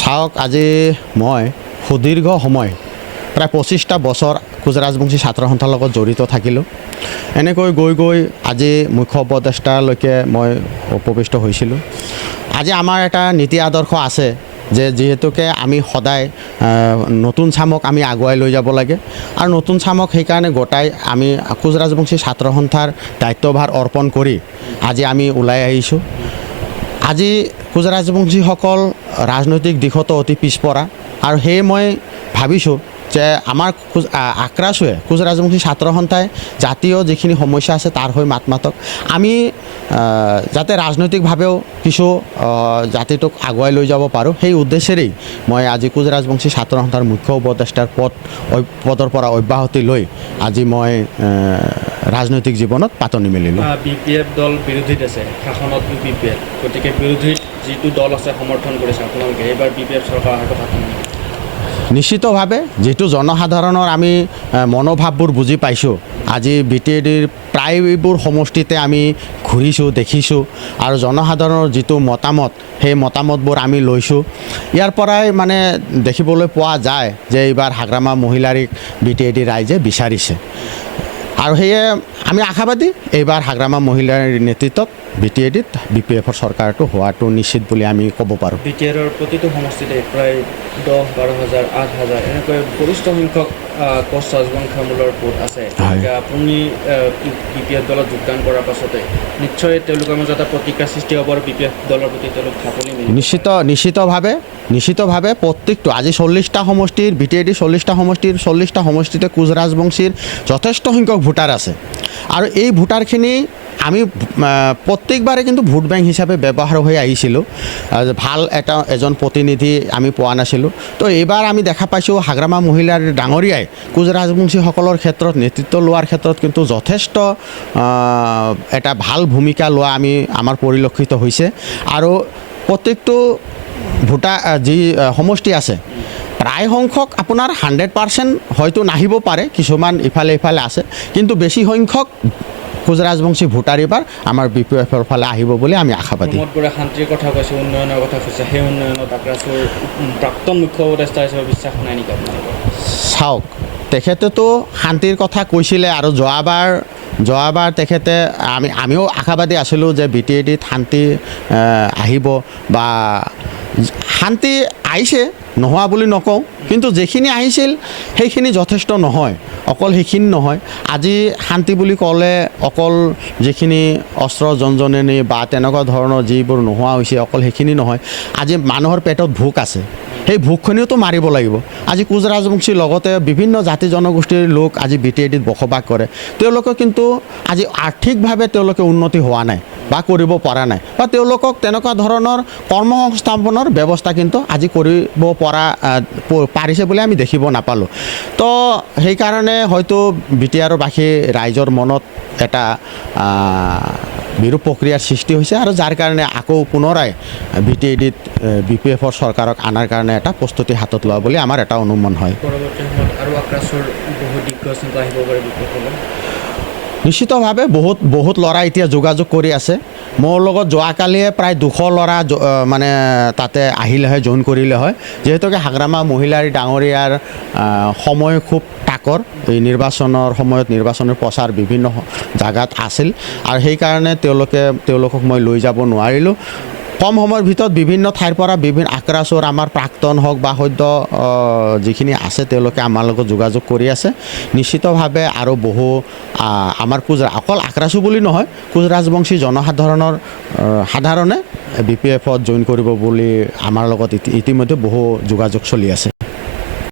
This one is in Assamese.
চাওক আজি মই সুদীৰ্ঘ সময় প্ৰায় 25টা বছৰ কোচ ৰাজবংশী ছাত্ৰ সন্থাৰ লগত জড়িত থাকিলোঁ। এনেকৈ গৈ গৈ আজি মুখ্য উপদেষ্টালৈকে মই উপবিষ্ট হৈছিলোঁ। আজি আমাৰ এটা নীতি আদৰ্শ আছে যে যিহেতুকে আমি সদায় নতুন চামক আমি আগুৱাই লৈ যাব লাগে আৰু নতুন চামক সেইকাৰণে গোটাই আমি কোচ ৰাজবংশী ছাত্ৰ সন্থাৰ দায়িত্বভাৰ অৰ্পণ কৰি আজি আমি ওলাই আহিছোঁ। আজি কোচ ৰাজবংশীসকল ৰাজনৈতিক দিশতো অতি পিছপৰা আৰু সেয়ে মই ভাবিছোঁ যে আমাৰ আক্ৰাছুৱে কোচ ৰাজবংশী ছাত্ৰ সন্থাই জাতীয় যিখিনি সমস্যা আছে তাৰ হৈ মাত মাতক। আমি যাতে ৰাজনৈতিকভাৱেও কিছু জাতিটোক আগুৱাই লৈ যাব পাৰোঁ সেই উদ্দেশ্যেৰেই মই আজি কোচ ৰাজবংশী ছাত্ৰ সন্থাৰ মুখ্য উপদেষ্টাৰ পদৰ পৰা অব্যাহতি লৈ আজি মই ৰাজনৈতিক জীৱনত পাতনি মেলিলোঁ। Bpf দল বিৰোধীত আছে, শাসনত Bpf, গতিকে বিৰোধীত যিটো দল আছে সমৰ্থন কৰিছে আপোনালোকে, এইবাৰ Bpf চৰকাৰ অহাৰ কথা ভাবে? নিশ্চিতভাৱে যিটো জনসাধাৰণৰ আমি মনোভাৱবোৰ বুজি পাইছোঁ, আজি BTADৰ প্ৰায়বোৰ সমষ্টিতে আমি ঘূৰিছোঁ, দেখিছোঁ আৰু জনসাধাৰণৰ যিটো মতামত সেই মতামতবোৰ আমি লৈছোঁ। ইয়াৰ পৰাই মানে দেখিবলৈ পোৱা যায় যে এইবাৰ হাগ্ৰামা মহিলাৰীক BTAD ৰাইজে বিচাৰিছে আৰু সেয়ে আমি আশাবাদী এইবাৰ হাগ্ৰামা মহিলাৰ নেতৃত্বত BTADত Bpfৰ চৰকাৰটো হোৱাটো নিশ্চিত বুলি আমি ক'ব পাৰোঁ। BTADৰ প্ৰতিটো সমষ্টিতে প্ৰায় 10-12,000, 8,000 এনেকৈ গৰিষ্ঠ সংখ্যক কোচ ৰাজবংশীমূলৰ ভোট আছে। আপুনি Bpf দলত যোগদান কৰাৰ পাছতে নিশ্চয় তেওঁলোকৰ মাজত এটা প্ৰতিক্ৰিয়া সৃষ্টি হ'ব আৰু Bpf দলৰ প্ৰতি তেওঁলোক ঢাপলি নিশ্চিতভাৱে প্ৰত্যেকটো আজি 40টা সমষ্টিৰ BTAD 40টা সমষ্টিতে কোচ ৰাজবংশীৰ যথেষ্ট সংখ্যক ভোটাৰ আছে আৰু এই ভোটাৰখিনি আমি প্ৰত্যেকবাৰে কিন্তু ভোট বেংক হিচাপে ব্যৱহাৰ হৈ আহিছিলোঁ। ভাল এজন প্ৰতিনিধি আমি পোৱা নাছিলোঁ। তো এইবাৰ আমি দেখা পাইছোঁ হাগ্ৰামা মহিলাৰ ডাঙৰীয়াই কোচ ৰাজবংশীসকলৰ ক্ষেত্ৰত নেতৃত্ব লোৱাৰ ক্ষেত্ৰত কিন্তু যথেষ্ট এটা ভাল ভূমিকা লোৱা আমাৰ পৰিলক্ষিত হৈছে আৰু প্ৰত্যেকটো ভোটাৰ যি সমষ্টি আছে প্ৰায় সংখ্যক আপোনাৰ 100% হয়তো নাহিব পাৰে, কিছুমান ইফালে আছে, কিন্তু বেছি সংখ্যক কোচ ৰাজবংশী ভোটাৰ এইবাৰ আমাৰ Bpfৰ ফালে আহিব বুলি আমি আশাবাদী। শান্তিৰ কথা কৈছে, উন্নয়নৰ কথা কৈছে, সেই উন্নয়নত আক্ৰাছুৰ প্ৰাক্তন মুখ্য উপদেষ্টা হিচাপে বিশ্বাস নাই নেকি আপোনালোকৰ? চাওক, তেখেতেতো শান্তিৰ কথা কৈছিলে আৰু যোৱাবাৰ তেখেতে আমিও আশাবাদী আছিলোঁ যে BTADত শান্তি আহিব বা শান্তি আহিছে, নোহোৱা বুলি নকওঁ, কিন্তু যিখিনি আহিছিল সেইখিনি যথেষ্ট নহয়। অকল সেইখিনি নহয়, আজি শান্তি বুলি ক'লে অকল যিখিনি অস্ত্ৰ জনজননী বা তেনেকুৱা ধৰণৰ যিবোৰ নোহোৱা হৈছে অকল সেইখিনি নহয়, আজি মানুহৰ পেটত ভোক আছে, সেই ভোকখিনিওতো মাৰিব লাগিব। আজি কোচ ৰাজবংশীৰ লগতে বিভিন্ন জাতি জনগোষ্ঠীৰ লোক আজি BTADত বসবাস কৰে, তেওঁলোকে কিন্তু আজি আৰ্থিকভাৱে তেওঁলোকে উন্নতি হোৱা নাই বা কৰিব পৰা নাই বা তেওঁলোকক তেনেকুৱা ধৰণৰ কৰ্মসংস্থাপনৰ ব্যৱস্থা কিন্তু আজি কৰিব পাৰিছে বুলি আমি দেখিব নাপালোঁ। তো সেইকাৰণে হয়তো BTADৰবাসী ৰাইজৰ মনত এটা বিৰূপ প্ৰক্ৰিয়াৰ সৃষ্টি হৈছে আৰু যাৰ কাৰণে আকৌ পুনৰাই BTADত Bpfৰ চৰকাৰক আনাৰ কাৰণে এটা প্ৰস্তুতি হাতত লোৱা বুলি আমাৰ এটা অনুমান হয়। নিশ্চিতভাৱে বহুত ল'ৰা এতিয়া যোগাযোগ কৰি আছে। মোৰ লগত যোৱাকালিয়ে প্ৰায় 200 ল'ৰা মানে তাতে আহিলে হয়, জইন কৰিলে হয়, যিহেতুকে হাগ্ৰামা মহিলাৰ ডাঙৰীয়াৰ সময় খুব তাকৰ, এই নিৰ্বাচনৰ সময়ত নিৰ্বাচনৰ প্ৰচাৰ বিভিন্ন জাগাত আছিল আৰু সেইকাৰণে তেওঁলোকক মই লৈ যাব নোৱাৰিলোঁ। কম সময়ৰ ভিতৰত বিভিন্ন ঠাইৰ পৰা আক্ৰাছুৰ আমাৰ প্ৰাক্তন হওক বা সদ্য যিখিনি আছে তেওঁলোকে আমাৰ লগত যোগাযোগ কৰি আছে। নিশ্চিতভাৱে আৰু বহু আমাৰ অকল আক্ৰাছু বুলি নহয়, কোচ ৰাজবংশী সাধাৰণে Bpfত জইন কৰিব বুলি আমাৰ লগত ইতিমধ্যে বহু যোগাযোগ চলি আছে।